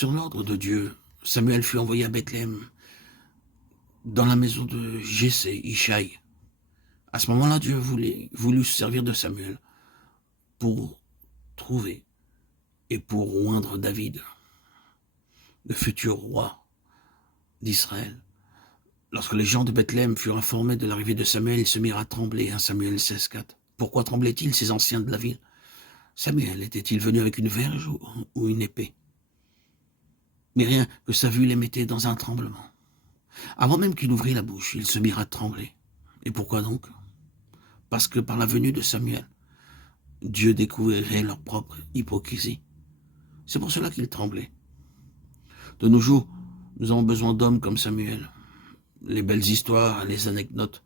Sur l'ordre de Dieu, Samuel fut envoyé à Bethléem, dans la maison de Jessé, Ishaï. À ce moment-là, Dieu voulut se servir de Samuel pour trouver et pour oindre David, le futur roi d'Israël. Lorsque les gens de Bethléem furent informés de l'arrivée de Samuel, ils se mirent à trembler, 1 Samuel 16,4. Pourquoi tremblaient-ils, ces anciens de la ville? Samuel était-il venu avec une verge ou une épée? Mais rien que sa vue les mettait dans un tremblement. Avant même qu'il ouvrit la bouche, ils se mirent à trembler. Et pourquoi donc? Parce que par la venue de Samuel, Dieu découvrirait leur propre hypocrisie. C'est pour cela qu'ils tremblaient. De nos jours, nous avons besoin d'hommes comme Samuel. Les belles histoires, les anecdotes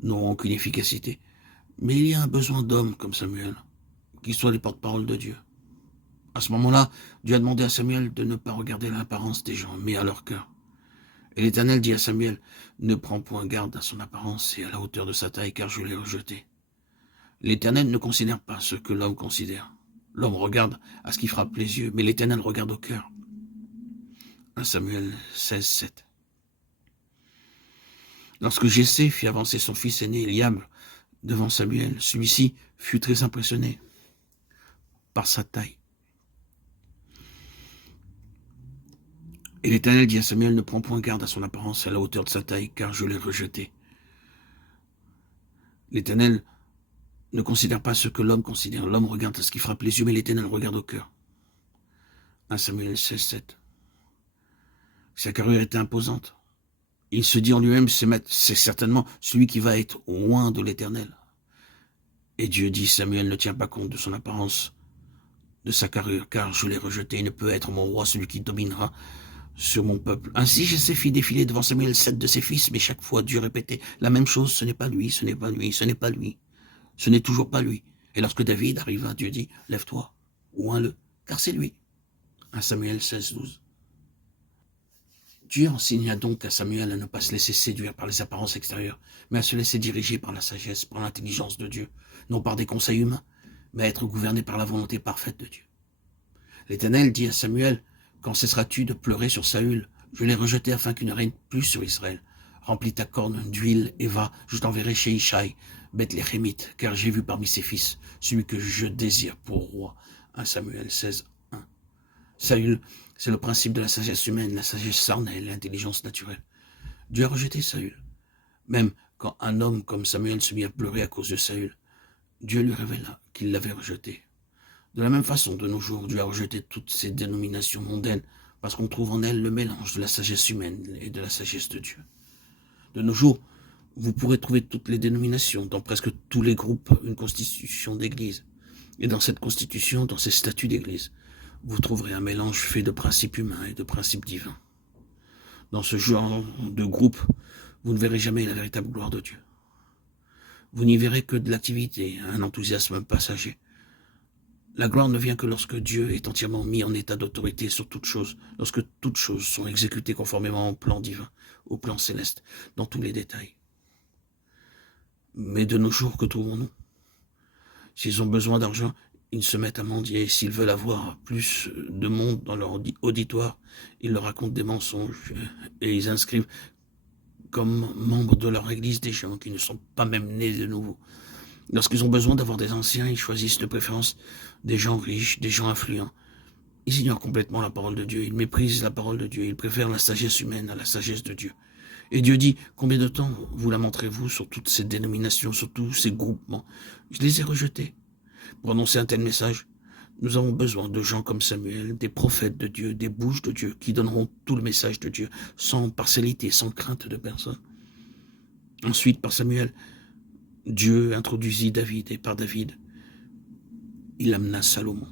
n'auront aucune efficacité. Mais il y a un besoin d'hommes comme Samuel, qui soient les porte-parole de Dieu. À ce moment-là, Dieu a demandé à Samuel de ne pas regarder l'apparence des gens, mais à leur cœur. Et l'Éternel dit à Samuel, ne prends point garde à son apparence et à la hauteur de sa taille, car je l'ai rejeté. L'Éternel ne considère pas ce que l'homme considère. L'homme regarde à ce qui frappe les yeux, mais l'Éternel regarde au cœur. 1 Samuel 16,7. Lorsque Jessé fit avancer son fils aîné Eliab devant Samuel, celui-ci fut très impressionné par sa taille. Et l'Éternel dit à Samuel, ne prends point garde à son apparence et à la hauteur de sa taille, car je l'ai rejeté. L'Éternel ne considère pas ce que l'homme considère. L'homme regarde à ce qui frappe les yeux, mais l'Éternel regarde au cœur. 1 Samuel 16,7. Sa carrure était imposante. Il se dit en lui-même, c'est certainement celui qui va être loin de l'Éternel. Et Dieu dit, Samuel ne tient pas compte de son apparence, de sa carrure, car je l'ai rejeté. Il ne peut être mon roi, celui qui dominera sur mon peuple. Ainsi, Jessé fit défiler devant Samuel 7 de ses fils, mais chaque fois Dieu répétait la même chose, ce n'est pas lui, ce n'est pas lui, ce n'est pas lui, ce n'est toujours pas lui. Et lorsque David arriva, Dieu dit, lève-toi, oins-le, car c'est lui. 1 Samuel 16,12. Dieu enseigna donc à Samuel à ne pas se laisser séduire par les apparences extérieures, mais à se laisser diriger par la sagesse, par l'intelligence de Dieu, non par des conseils humains, mais à être gouverné par la volonté parfaite de Dieu. L'Éternel dit à Samuel, quand cesseras-tu de pleurer sur Saül? Je l'ai rejeté afin qu'il ne règne plus sur Israël. Remplis ta corne d'huile et va, je t'enverrai chez Ishaï, Bethléemite, car j'ai vu parmi ses fils celui que je désire pour roi. 1 Samuel 16,1. Saül, c'est le principe de la sagesse humaine, la sagesse charnelle, l'intelligence naturelle. Dieu a rejeté Saül. Même quand un homme comme Samuel se mit à pleurer à cause de Saül, Dieu lui révéla qu'il l'avait rejeté. De la même façon, de nos jours, Dieu a rejeté toutes ces dénominations mondaines parce qu'on trouve en elles le mélange de la sagesse humaine et de la sagesse de Dieu. De nos jours, vous pourrez trouver toutes les dénominations, dans presque tous les groupes, une constitution d'église. Et dans cette constitution, dans ces statuts d'église, vous trouverez un mélange fait de principes humains et de principes divins. Dans ce genre de groupe, vous ne verrez jamais la véritable gloire de Dieu. Vous n'y verrez que de l'activité, un enthousiasme passager. La gloire ne vient que lorsque Dieu est entièrement mis en état d'autorité sur toutes choses, lorsque toutes choses sont exécutées conformément au plan divin, au plan céleste, dans tous les détails. Mais de nos jours, que trouvons-nous? S'ils ont besoin d'argent, ils se mettent à mendier. S'ils veulent avoir plus de monde dans leur auditoire, ils leur racontent des mensonges et ils inscrivent comme membres de leur église des gens qui ne sont pas même nés de nouveau. Lorsqu'ils ont besoin d'avoir des anciens, ils choisissent de préférence des gens riches, des gens influents. Ils ignorent complètement la parole de Dieu, ils méprisent la parole de Dieu, ils préfèrent la sagesse humaine à la sagesse de Dieu. Et Dieu dit, combien de temps vous lamenterez-vous sur toutes ces dénominations, sur tous ces groupements? Je les ai rejetés. Pour annoncer un tel message, nous avons besoin de gens comme Samuel, des prophètes de Dieu, des bouches de Dieu, qui donneront tout le message de Dieu, sans partialité, sans crainte de personne. Ensuite, par Samuel, Dieu introduisit David, et par David, il amena Salomon.